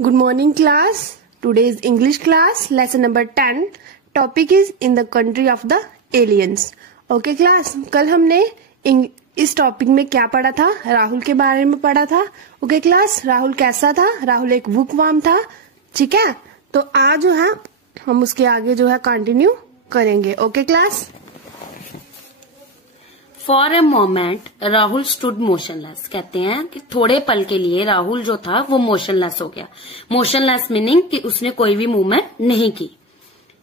Good morning class. Today is English class, lesson number 10. Topic is in the country of the aliens. Okay class, कल हमने इस topic में क्या पढ़ा था? राहुल के बारे में पढ़ा था. Okay class, राहुल कैसा था? राहुल एक बुकवर्म था. ठीक है, तो आज जो है हम उसके आगे जो है कंटिन्यू करेंगे. Okay class. For a moment Rahul stood motionless. कहते हैं कि थोड़े पल के लिए राहुल जो था वो मोशनलेस हो गया. मोशनलेस मीनिंग कि उसने कोई भी मूवमेंट नहीं की.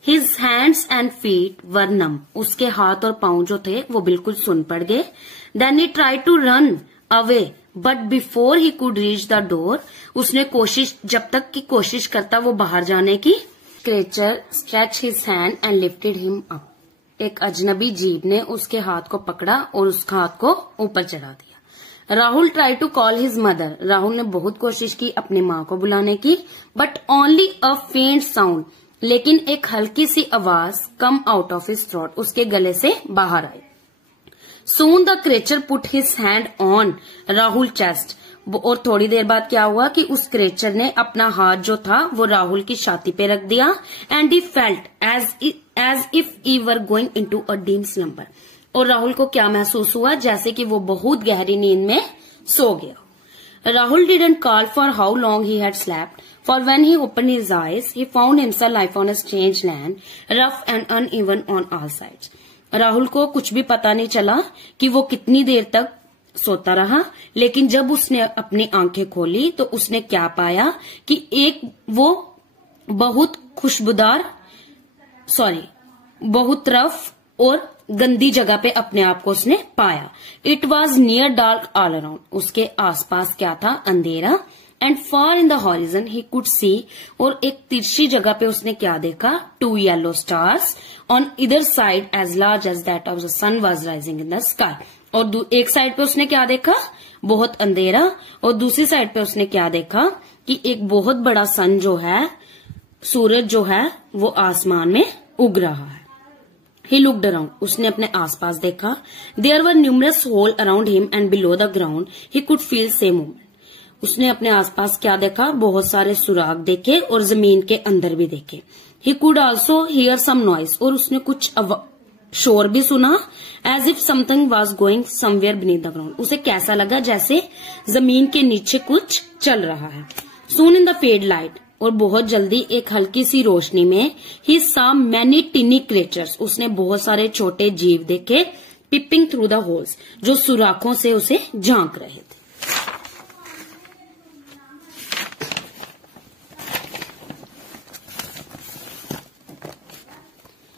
हिज हैंड्स एंड फीट वर नम. उसके हाथ और पांव जो थे वो बिल्कुल सुन पड़ गए. Then he try to run away but before he could reach the door. उसने कोशिश जब तक की कोशिश करता वो बाहर जाने की. Creature stretch his hand and lifted him up. एक अजनबी जीव ने उसके हाथ को पकड़ा और उस हाथ को ऊपर चढ़ा दिया. Rahul try to call his mother. Rahul ने बहुत कोशिश की अपनी माँ को बुलाने की, बट ओनली अ फेंट साउंड. लेकिन एक हल्की सी आवाज come out of his throat. उसके गले से बाहर आई. Soon the creature put his hand on Rahul chest. और थोड़ी देर बाद क्या हुआ कि उस क्रिएचर ने अपना हाथ जो था वो राहुल की छाती पे रख दिया. And he felt as if he were going into a deep slumber. और राहुल को क्या महसूस हुआ? जैसे कि वो बहुत गहरी नींद में सो गया. Rahul didn't call for how long he had slept, for when he open his eyes he found himself life on a strange land, rough and uneven on all sides. Rahul को कुछ भी पता नहीं चला कि वो कितनी देर तक सोता रहा, लेकिन जब उसने अपनी आंखें खोली तो उसने क्या पाया कि एक वो बहुत रफ और गंदी जगह पे अपने आप को उसने पाया. It was near dark all around. उसके आसपास क्या था? अंधेरा. And far in the horizon he could see. और एक तिरछी जगह पे उसने क्या देखा? 2 येलो स्टार्स ऑन इधर side as large as that of the sun was rising in the sky. और एक साइड पे उसने क्या देखा? बहुत अंधेरा. और दूसरी साइड पे उसने क्या देखा कि एक बहुत बड़ा सन जो है, सूरज जो है वो आसमान में उग रहा है. He looked around. उसने अपने आसपास देखा. There were numerous hole around him and below the ground he could feel same movement. उसने अपने आसपास क्या देखा? बहुत सारे सुराग देखे और जमीन के अंदर भी देखे. He could also hear some noise. और उसने कुछ शोर भी सुना. As if something was going somewhere beneath the ground. उसे कैसा लगा? जैसे जमीन के नीचे कुछ चल रहा है. सून इन द फेड लाइट. और बहुत जल्दी एक हल्की सी रोशनी में ही सॉ मैनी टिनी क्रिएचर्स. उसने बहुत सारे छोटे जीव देखे. Peeping through the holes. जो सुराखों से उसे झांक रहे थे.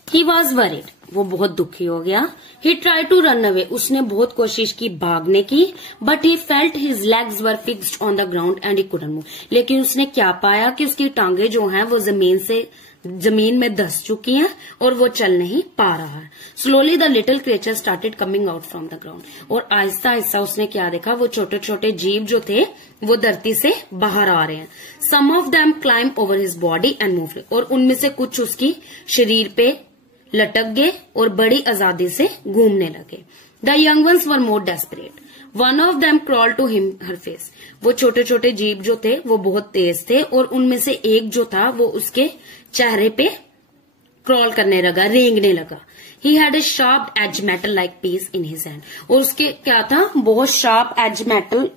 He was worried. वो बहुत दुखी हो गया. ही ट्राई टू रन अवे. उसने बहुत कोशिश की भागने की, but he felt his legs were fixed on the ground and he couldn't move. लेकिन उसने क्या पाया कि उसकी टांगे जो हैं वो जमीन में धंस चुकी हैं और वो चल नहीं पा रहा है. Slowly the little creature started coming out from the ground. और आहिस्ता आहिस्ता उसने क्या देखा? वो छोटे छोटे जीव जो थे वो धरती से बाहर आ रहे हैं. Some of them climb over his body and move. और उनमें से कुछ उसकी शरीर पे लटक गए और बड़ी आजादी से घूमने लगे. The young ones were more desperate. One of them crawl to him her face. वो छोटे छोटे जीव जो थे वो बहुत तेज थे और उनमें से एक जो था वो उसके चेहरे पे क्रॉल करने लगा, रेंगने लगा. He had a sharp edge metal like piece in his hand. और उसके क्या था? बहुत शार्प एज मेटल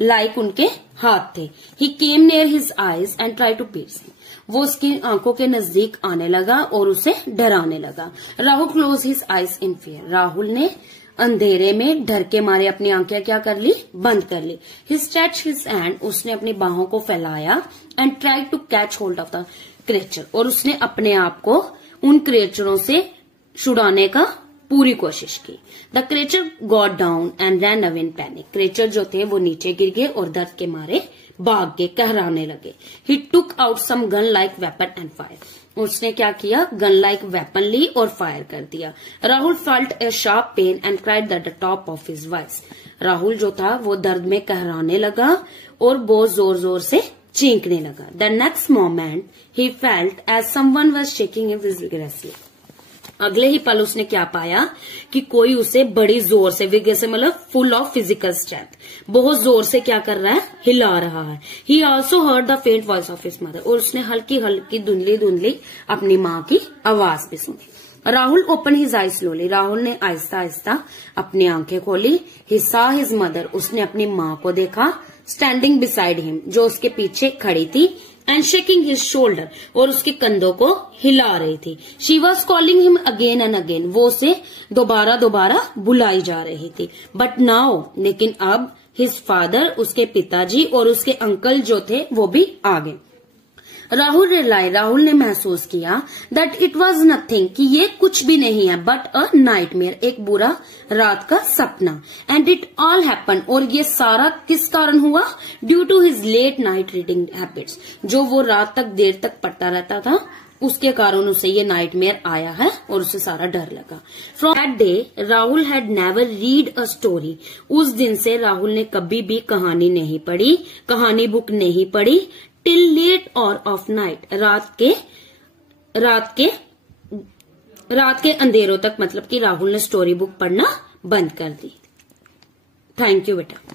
लाइक उनके हाथ थे. He came near his eyes and try to pierce him. वो उसकी आंखों के नजदीक आने लगा और उसे डराने लगा. राहुल क्लोज हिज आईज इन फियर. राहुल ने अंधेरे में डर के मारे अपनी आंखें क्या कर ली? बंद कर ली. He stretch his hand. उसने अपनी बाहों को फैलाया and try to catch hold of the creature. और उसने अपने आप को उन क्रिएचरों से छुड़ाने का पूरी कोशिश की. The creature got down and ran away in panic. Creature जो थे वो नीचे गिर गए और दर्द के मारे भाग के कहराने लगे. He took out some gun like weapon and fire. उसने क्या किया? गन लाइक वेपन ली और फायर कर दिया. Rahul felt a sharp pain and cried at the top of his voice. Rahul जो था वो दर्द में कहराने लगा और बहुत जोर जोर से चीखने लगा. The next moment he felt as someone was shaking him vigorously. अगले ही पल उसने क्या पाया कि कोई उसे बड़ी जोर से, विग से मतलब फुल ऑफ फिजिकल स्ट्रेंथ, बहुत जोर से क्या कर रहा है, हिला रहा है। ही ऑल्सो हर्ड द फेंट वॉइस ऑफ हिज मदर, और उसने हल्की हल्की धुंधली धुंधली अपनी माँ की आवाज भी सुनी। राहुल ओपन हिज आई स्लोली, राहुल ने आहिस्ता आहिस्ता अपनी आंखें खोली। ही सॉ हिज मदर, उसने अपनी माँ को देखा। स्टैंडिंग बिसाइड हिम, जो उसके पीछे खड़ी थी। एंड शेकिंग हिज शोल्डर, और उसके कंधों को हिला रही थी। She was calling him again and again, वो उसे दोबारा दोबारा बुलाई जा रही थी। बट नाउ, लेकिन अब हिज फादर, उसके पिताजी और उसके अंकल जो थे वो भी आ गए। राहुल ने महसूस किया दैट इट वॉज नथिंग, कि ये कुछ भी नहीं है, बट अ नाइटमेयर, एक बुरा रात का सपना। एंड इट ऑल हैपन, और ये सारा किस कारण हुआ, due to his late night reading habits, जो वो रात तक देर तक पढ़ता रहता था, उसके कारण उसे ये नाइटमेयर आया है और उसे सारा डर लगा। From that day Rahul had never read a story, उस दिन से राहुल ने कभी भी कहानी नहीं पढ़ी, कहानी बुक नहीं पढ़ी। टिल लेट और ऑफ नाइट, रात के अंधेरों तक, मतलब कि राहुल ने स्टोरी बुक पढ़ना बंद कर दी। थैंक यू बेटा।